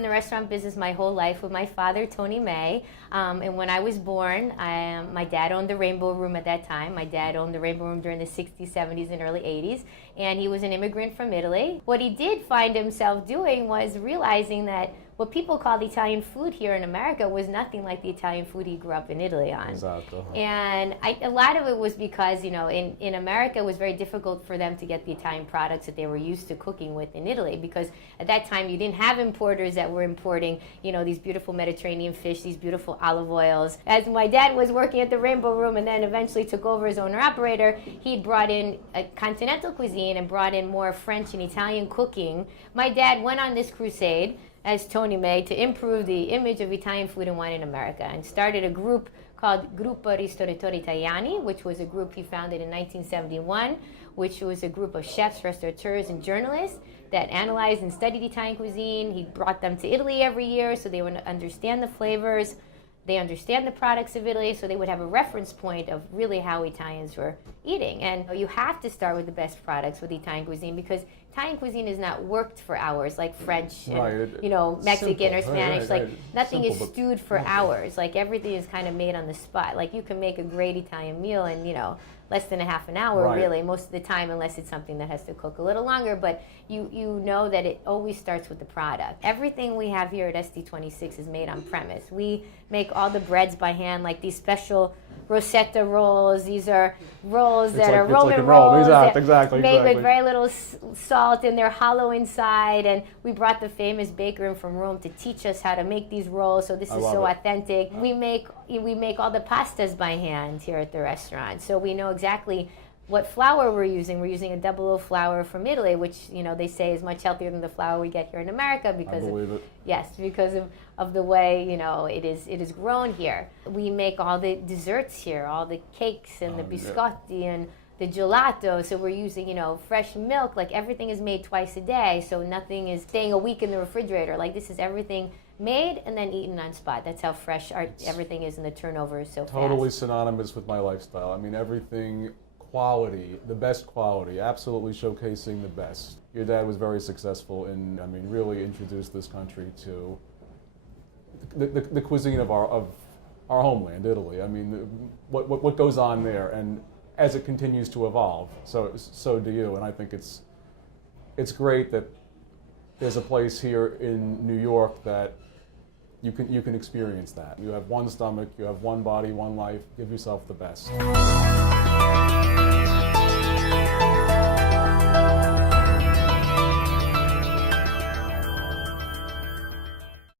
in the restaurant business my whole life with my father, Tony May. And when I was born, my dad owned the Rainbow Room at that time. My dad owned the Rainbow Room during the 60s, 70s, and early 80s. And he was an immigrant from Italy. What he did find himself doing was realizing that what people called Italian food here in America was nothing like the Italian food he grew up in Italy on. Exactly. And a lot of it was because, in America it was very difficult for them to get the Italian products that they were used to cooking with in Italy, because at that time you didn't have importers that were importing, these beautiful Mediterranean fish, these beautiful olive oils. As my dad was working at the Rainbow Room and then eventually took over as owner-operator, he brought in a continental cuisine and brought in more French and Italian cooking. My dad went on this crusade as Tony May to improve the image of Italian food and wine in America, and started a group called Gruppo Ristoratori Italiani, which was a group he founded in 1971, which was a group of chefs, restaurateurs, and journalists that analyzed and studied Italian cuisine. He brought them to Italy every year so they would understand the flavors. They understand the products of Italy, so they would have a reference point of really how Italians were eating. And you have to start with the best products with Italian cuisine, because Italian cuisine is not worked for hours like French and Mexican or Spanish. Nothing is stewed for hours. Like everything is kind of made on the spot. Like you can make a great Italian meal in less than a half an hour, really, most of the time, unless it's something that has to cook a little longer. But you know that it always starts with the product. Everything we have here at SD26 is made on premise. We make all the breads by hand, like these special Rosetta rolls. These are rolls that are Roman rolls, made with very little salt, and they're hollow inside. And we brought the famous baker in from Rome to teach us how to make these rolls. So this is so authentic. We make all the pastas by hand here at the restaurant, so we know exactly what flour we're using. We're using a double O flour from Italy, which they say is much healthier than the flour we get here in America because of the way it is grown here. We make all the desserts here, all the cakes and the biscotti and the gelato. So we're using fresh milk. Like everything is made twice a day, so nothing is staying a week in the refrigerator. Like this is everything made and then eaten on spot. That's how fresh everything is, and the turnover is so fast. Totally synonymous with my lifestyle. I mean, everything quality, the best quality, absolutely showcasing the best. Your dad was very successful in, really introduced this country to the cuisine of our homeland, Italy. I mean, what goes on there, and as it continues to evolve, so do you. And I think it's great that there's a place here in New York that you can experience that. You have one stomach, you have one body, one life. Give yourself the best.